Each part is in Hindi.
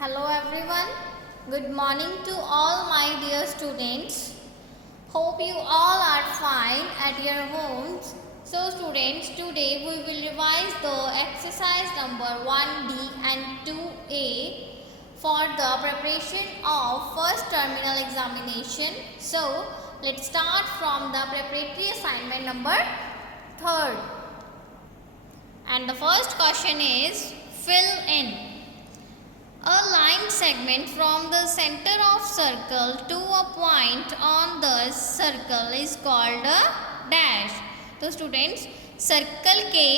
Hello everyone. Good morning to all my dear students. Hope you all are fine at your homes. So students, today we will revise the exercise number 1D and 2A for the preparation of first terminal examination. So let's start from the preparatory assignment number 3rd. And the first question is fill in. A line segment from the center of circle to a point on the circle is called a dash. तो स्टूडेंट्स सर्कल के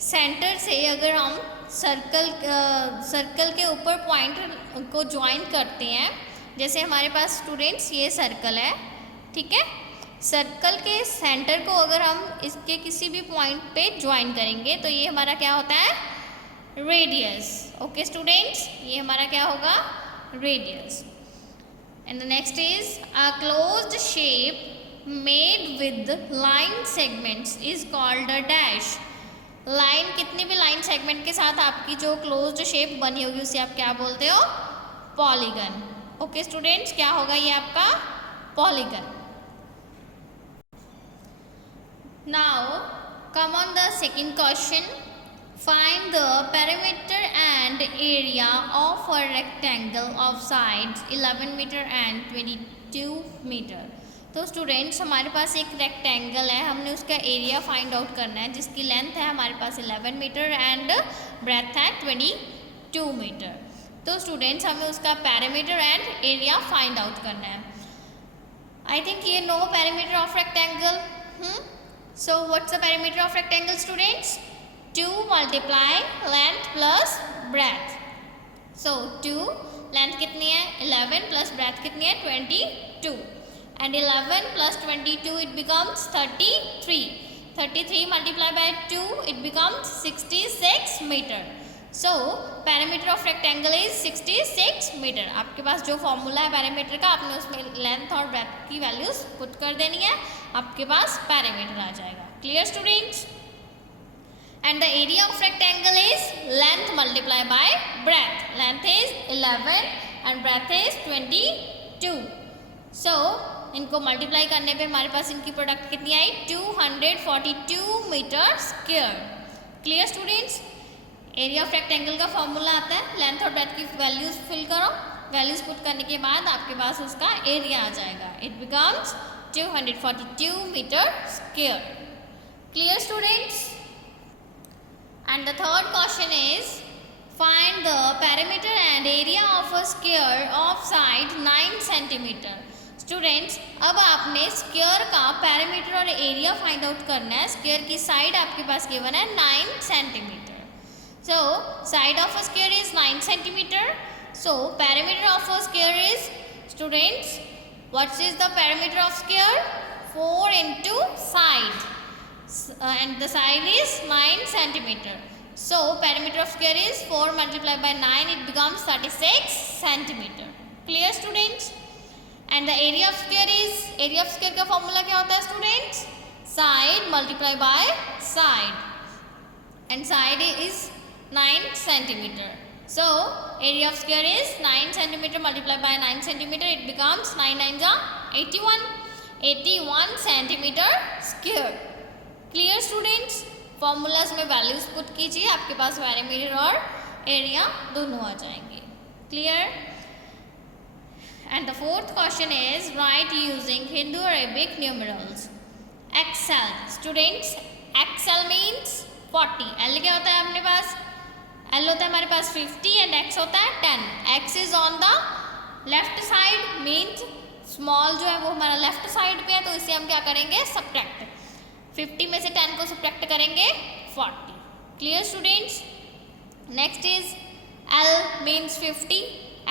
सेंटर से अगर हम सर्कल के ऊपर पॉइंट को ज्वाइन करते हैं, जैसे हमारे पास स्टूडेंट्स ये सर्कल है, ठीक है। सर्कल के सेंटर को अगर हम इसके किसी भी पॉइंट पे ज्वाइन करेंगे तो ये हमारा क्या होता है, रेडियस। ओके स्टूडेंट्स, ये हमारा क्या होगा, radius. And the next is a closed shape made with line segments is called a dash. Line, कितनी भी लाइन सेगमेंट के साथ आपकी जो क्लोज्ड शेप बनी होगी उसे आप क्या बोलते हो, पॉलीगन। ओके स्टूडेंट्स, क्या होगा ये आपका polygon. Now come on the second question. Find the perimeter and area of a rectangle of sides 11 meter and 22 meter। तो स्टूडेंट्स हमारे पास एक रेक्टेंगल है, हमने उसका एरिया फाइंड आउट करना है जिसकी लेंथ है हमारे पास 11 मीटर एंड ब्रेथ है 22 मीटर। तो स्टूडेंट्स हमें उसका perimeter and area find out करना है। आई थिंक ये know perimeter of rectangle. So what's the perimeter of rectangle students? 2 multiply length plus breadth. So 2 length कितनी है 11 plus breadth कितनी है 22 and 11 plus 22 it becomes 33. 33 multiplied by 2 it becomes 66 meter. So perimeter of rectangle is 66 meter. आपके पास जो फॉर्मूला है पैरामीटर का, आपने उसमें लेंथ और ब्रेथ की वैल्यूज पुट कर देनी है, आपके पास पैरामीटर आ जाएगा। Clear students? And the area of rectangle is length multiplied by breadth. Length is 11 and breadth is 22. So इनको मल्टीप्लाई करने पे हमारे पास इनकी प्रोडक्ट कितनी आई, 242 metre square. Clear students? Area of rectangle का फॉर्मूला आता है, लेंथ और ब्रेथ की वैल्यूज फिल करो, वैल्यूज पुट करने के बाद आपके पास उसका एरिया आ जाएगा। It becomes 242 metre square. Clear students? And the third question is find the perimeter and area of a square of side 9 centimeter. Students अब आपने स्क्वायर का पैरामीटर और एरिया फाइंड आउट करना है। स्क्वायर की साइड आपके पास गिवन है 9 centimetre. So side of a square is 9 centimetre. So parameter of a square is, students what is the parameter of square? 4 into side. And the side is 9 centimeter. So perimeter of square is 4 multiplied by 9, it becomes 36 centimeter. Clear students? And the area of square is, area of square का formula क्या होता है students? Side multiplied by side, and side is 9 centimeter. So area of square is 9 centimeter multiplied by 9 centimeter, it becomes 9 9 81 centimeter square. Clear students? Formulas में वैल्यूज पुट कीजिए, आपके पास पैरामीटर और एरिया दोनों आ जाएंगे। Clear? And the fourth question is write using Hindu Arabic numerals. XL students, XL means 40। L क्या होता है अपने पास? एल होता है हमारे पास 50 एंड एक्स होता है 10। X is on the left side, means small जो है वो हमारा लेफ्ट साइड पे है, तो इसे हम क्या करेंगे, सब्ट्रैक्ट। 50 में से 10 को सब्ट्रैक्ट करेंगे 40। Clear students? Next is L means 50,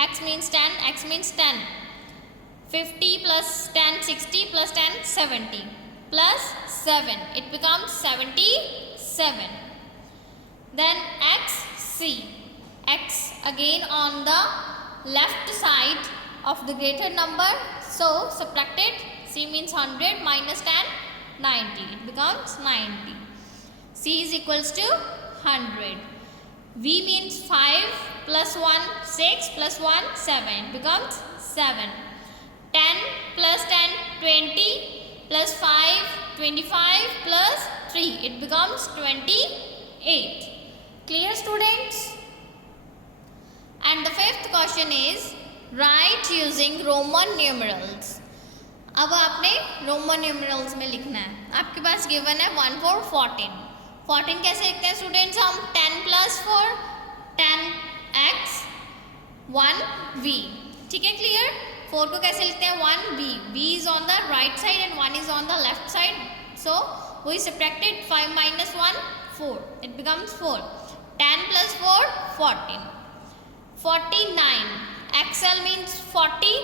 X means 10, X means 10। 50 plus 10 60 plus 10 70 plus 7, it becomes 77। Then X C, X again on the left side of the greater number, so subtracted। C means 100 minus 10 90, it becomes 90. C is equals to 100. V means 5 plus 1 6 plus 1 7, it becomes 7. 10 plus 10 20 plus 5 25 plus 3, it becomes 28. Clear students? And the fifth question is write using Roman numerals. अब आपने रोमन न्यूमरल्स में लिखना है. आपके पास गिवन है 1 4 14. 14 कैसे लिखते हैं स्टूडेंट्स हम? 10 plus 4 10x 1v. ठीक है क्लियर? 4 को कैसे लिखते हैं? 1b. b is on the right side and 1 is on the left side. So we subtracted 5 minus 1 4. It becomes 4. 10 plus 4 14. 49. xl means 40.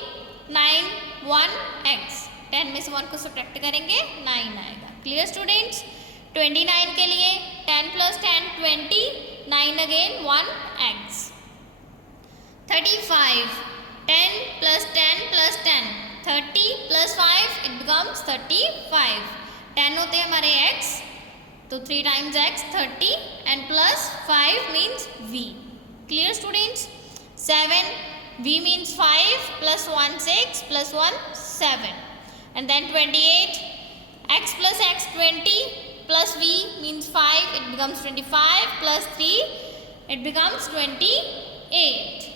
9 1x. 10 में से 1 को सब्ट्रैक्ट करेंगे 9 आएगा. Clear students? 29 के लिए 10 plus 10 20. 9 again 1x. 35. 10 plus 10 plus 10. 30 plus 5, it becomes 35. 10 होते हैं हमारे x, तो 3 times x 30 and plus 5 means v. Clear students? 7. v means 5 plus 1 6 plus 1 7. And then 28. x plus x 20 plus v means 5, it becomes 25 plus 3, it becomes 28.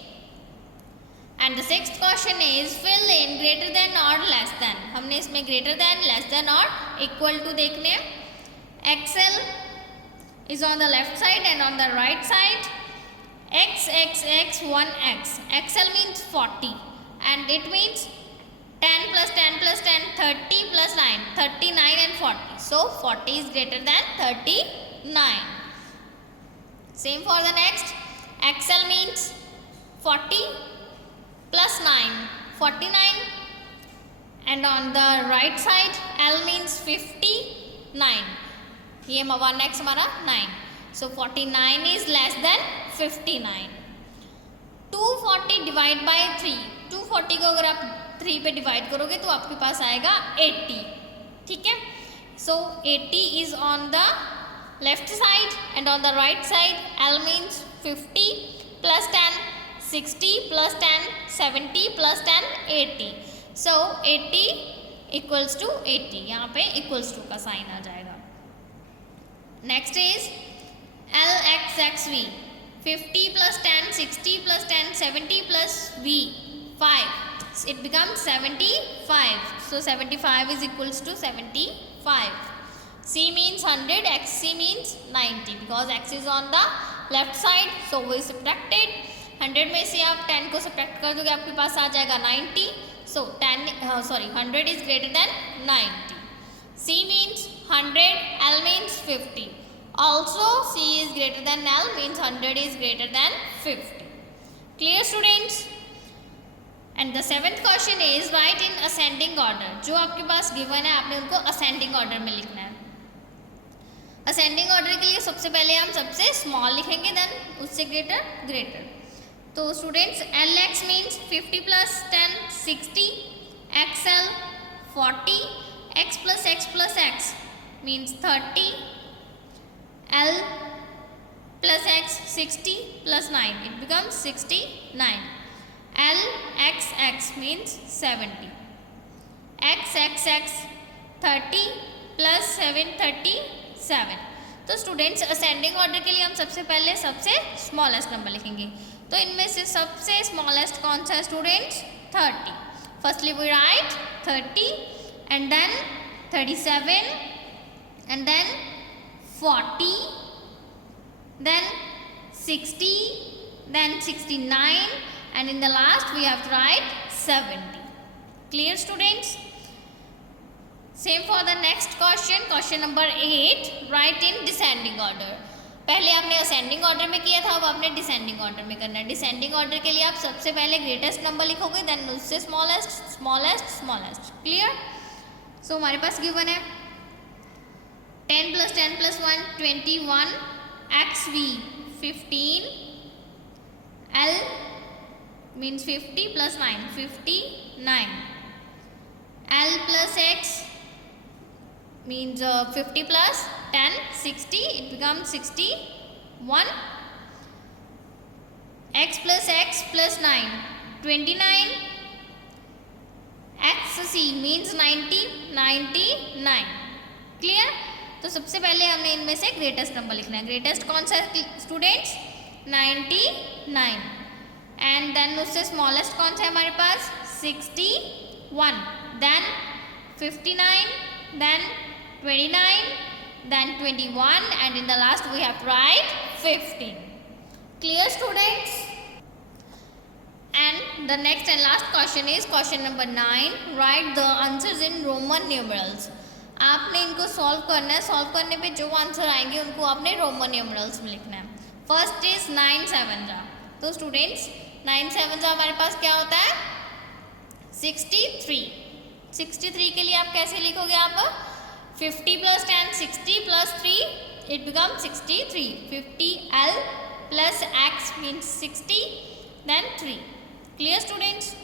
And the sixth question is fill in greater than or less than. हमने इसमें greater than, less than और equal to देखने हैं. xl is on the left side and on the right side. x 1x. xl means 40 and it means 10 plus 10 plus 10 30 plus 9 39 and 40. So 40 is greater than 39. Same for the next. xl means 40 plus 9 49 and on the right side l means 59. ये 1x हमारा 9. So 49 is less than 59. 240 divide by 3. 240 को अगर आप 3 पे डिवाइड करोगे तो आपके पास आएगा 80. ठीक है? So 80 is on the left side and on the right side L means 50 plus 10 60 plus 10 70 plus 10 80. So 80 equals to 80. यहाँ पे equals to का साइन आ जाएगा. Next is LXXV. 50 plus 10 60 plus 10 70 plus V 5. It becomes 75. So 75 is equals to 75. C means 100, XC means 90 because X is on the left side. So we subtracted. 100 में से आप 10 को सब्ट्रैक्ट कर दोगे आपके पास आ जाएगा 90. So 100 is greater than 90. C means 100, L means 50. Also C is greater than L means 100 is greater than 50. Clear students? And the seventh question is write in ascending order. जो आपके पास given है आपने उनको ascending order में लिखना है. Ascending order के लिए सबसे पहले हम सबसे small लिखेंगे then उससे greater. तो students LX means 50 plus 10 60. XL 40. X plus X means 30. L plus X 60 plus 9, it becomes 69. L X means 70. X 30 plus 7 37. तो स्टूडेंट्स असेंडिंग ऑर्डर के लिए हम सबसे पहले सबसे स्मॉलेस्ट नंबर लिखेंगे. तो इनमें से सबसे स्मॉलेस्ट कौन सा है students? 30. Firstly we write 30 and then 37 and then 40, then 60, then 69 and in the last we have to write 70. Clear students? Same for the next question number 8. Write in descending order. पहले आपने असेंडिंग ऑर्डर में किया था, अब आपने डिसेंडिंग ऑर्डर में करना है. डिसेंडिंग ऑर्डर के लिए आप सबसे पहले ग्रेटेस्ट नंबर लिखोगे देन उससे स्मॉलेस्ट. क्लियर? सो हमारे पास गिवन है 10 plus 10 plus 1 21. XV 15. L means 50 plus 9 59. L plus X means 50 plus 10 60, it becomes 61. x plus 9, 29. xc means 90, 99. Clear? तो सबसे पहले हमने इनमें से ग्रेटेस्ट नंबर लिखना है. ग्रेटेस्ट कौन सा है स्टूडेंट्स? 99. एंड देन उससे स्मॉलेस्ट कौन सा है हमारे पास? 61. Then 59, then 29, then 21, and in the last we have to write 15. Clear students? And the next and last question is question number 9. Write the answers in Roman numerals. आपने इनको सॉल्व करना है. सॉल्व करने पे जो आंसर आएंगे उनको आपने रोमन न्यूमरल्स में लिखना है. फर्स्ट इज 9 7 जा. तो स्टूडेंट्स 9 7 जा हमारे पास क्या होता है? 63. 63 के लिए आप कैसे लिखोगे? आप 50 plus 10, 60 plus 3, it becomes 63. 50l plus x means 60, then 3. Clear students?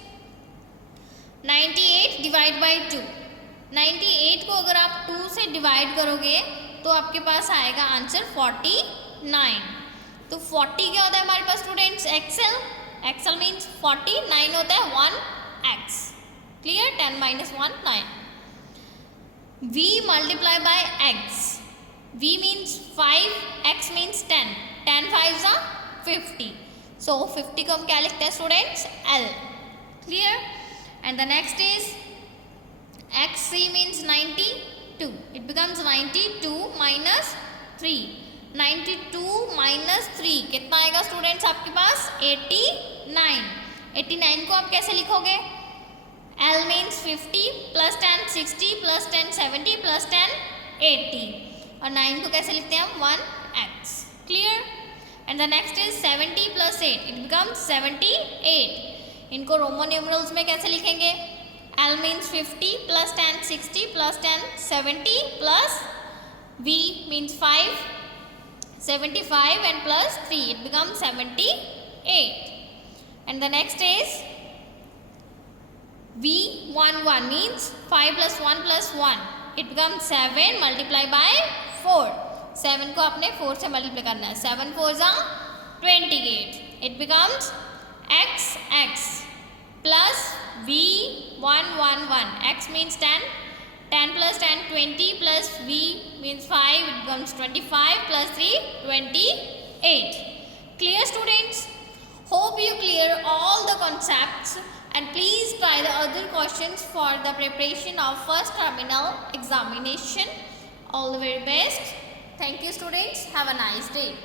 98 divide by 2. 98 को अगर आप 2 से डिवाइड करोगे तो आपके पास आएगा आंसर 49. तो 40 क्या होता है हमारे पास स्टूडेंट्स? एक्सेल. एक्सेल मीन्स 49 होता है 1x. Clear? 10 minus 1, 9. V multiply by x. V means 5, x means 10. 10 5s are 50. So 50 को हम क्या लिखते हैं students? L. Clear? And the next is xc means 92. It becomes 92 minus 3. 92 minus 3 कितना आएगा स्टूडेंट्स आपके पास? 89. 89 को आप कैसे लिखोगे? L means 50 plus 10 60 plus 10 70 plus 10 80. और 9 को कैसे लिखते हैं हम? 1x. Clear? And the next is 70 plus 8. It becomes 78. इनको रोमन न्यूमरल्स में कैसे लिखेंगे? L means 50 plus 10 60 plus 10 70 plus V means 5 75 and plus 3. It becomes 78. And the next is V11 means 5 plus 1 plus 1. It becomes 7 multiply by 4. 7 को आपने 4 से मल्टीप्लाई करना है. 7 4s are 28. It becomes x plus V111. X means 10. 10 plus 10 20 plus V means 5. It becomes 25 plus 3 28. Clear students? Hope you clear all the concepts. And please try the other questions for the preparation of first terminal examination. All the very best. Thank you students. Have a nice day.